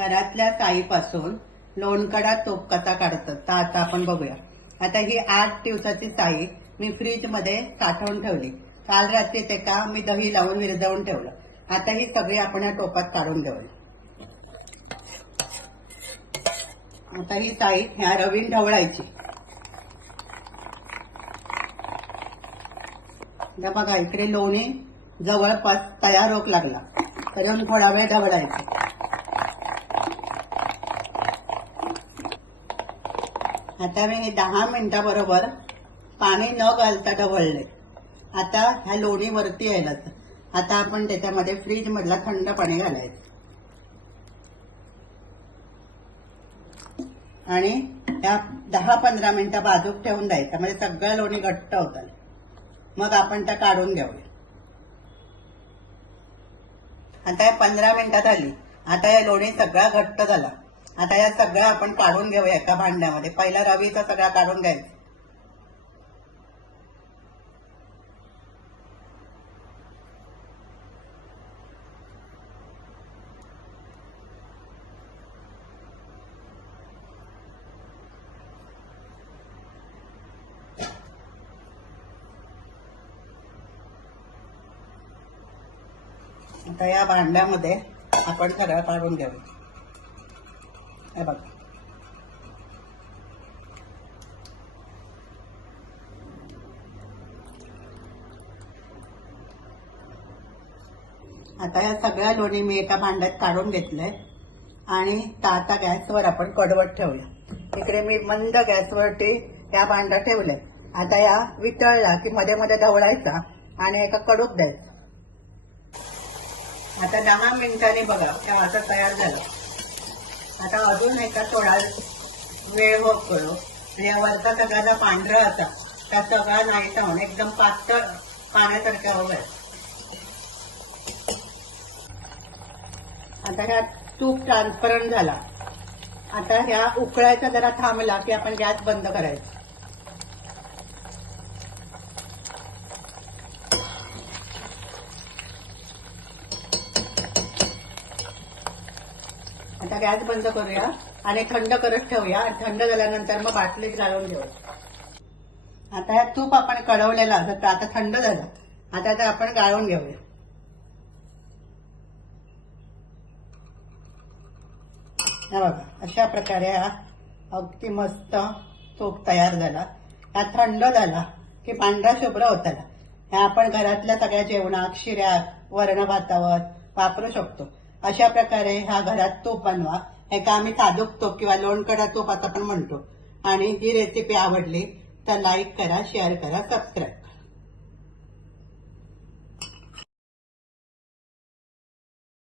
घरातल्या साईपासून लोणकडा तूप कसा काढतात तर आता आपण बघूया। आता ही 8 दिवसाची साई मी फ्रीज मध्ये साठवून ठेवली। काल रात्री ते का मी दही लावून विरजवून ठेवलं। आता ही सगळी आपण या टोपात काढून घेऊया। आता ही साई ह्या रवीन ढवळायची। बघा इकडे लोणी जवळपास तयार होक लागला, तर थोडा वेळ ढवळायचं। आता मी हे 10 मिनिटाबरोबर पाणी न घालता ढवळले। आता ह्या लोणी वरती यायला, आता आपण त्याच्यामध्ये फ्रीज मधला थंड पाणी घालायचं आणि त्या 10-15 मिनिटं बाजूक ठेवून द्यायचं, म्हणजे सगळं लोणी घट्ट होतं। मग आपण त्या काढून घेऊया। आता या 15 मिनिटात आली। आता या लोणी सगळा घट्ट झाला। आता या सगळं आपण काढून घेऊया एका भांड्यामध्ये। पहिला रवीचा सगळा काढून घ्यायचा। आता या भांड्यामध्ये आपण सगळं काढून घेऊया। हे बघा, आता या सगळ्या लोणी मी एका भांड्यात काढून घेतलंय आणि आता गॅसवर आपण कडवट ठेवूया। इकडे मी मंद गॅसवरती या भांडा ठेवलंय। आता या वितळला की मध्ये मध्ये ढवळायचा आणि एका कडूक द्यायचा। आता 10 मिनिटांनी बघा त्या आता तयार झाला। आता अजून एका थोडा वेळ होत करू आणि या वरचा सगळ्याचा पांढरा असा त्या सगळा नाही होऊन एकदम पातळ पाण्यासारखं हवंय। आता ह्या तूप ट्रान्सपरंट झाला। आता ह्या उकळायचा जरा थांबला की आपण गॅस बंद करायचा। आता गॅस बंद करूया आणि थंड करत ठेवूया आणि थंड झाल्यानंतर मग बाटलीत घालून घेऊया। आता ह्या तूप आपण कढवलेला आता थंड झालं। आता ते आपण गाळून घेऊया। हा बघा, अशा प्रकारे हा अगदी मस्त तूप तयार झाला। हा थंड झाला की पांढरा शुभ्र होता। ह्या आपण घरातल्या सगळ्या जेवणात, शिऱ्यात, वरण भातावर वापरू शकतो। अशा प्रकारे हा घरात तूप बनवा। हे का आम्ही साधूक तूप किंवा लोणकडा तूप असं पण म्हणतो। आणि ही रेसिपी आवडली तर लाईक करा, शेअर करा, सबस्क्राईब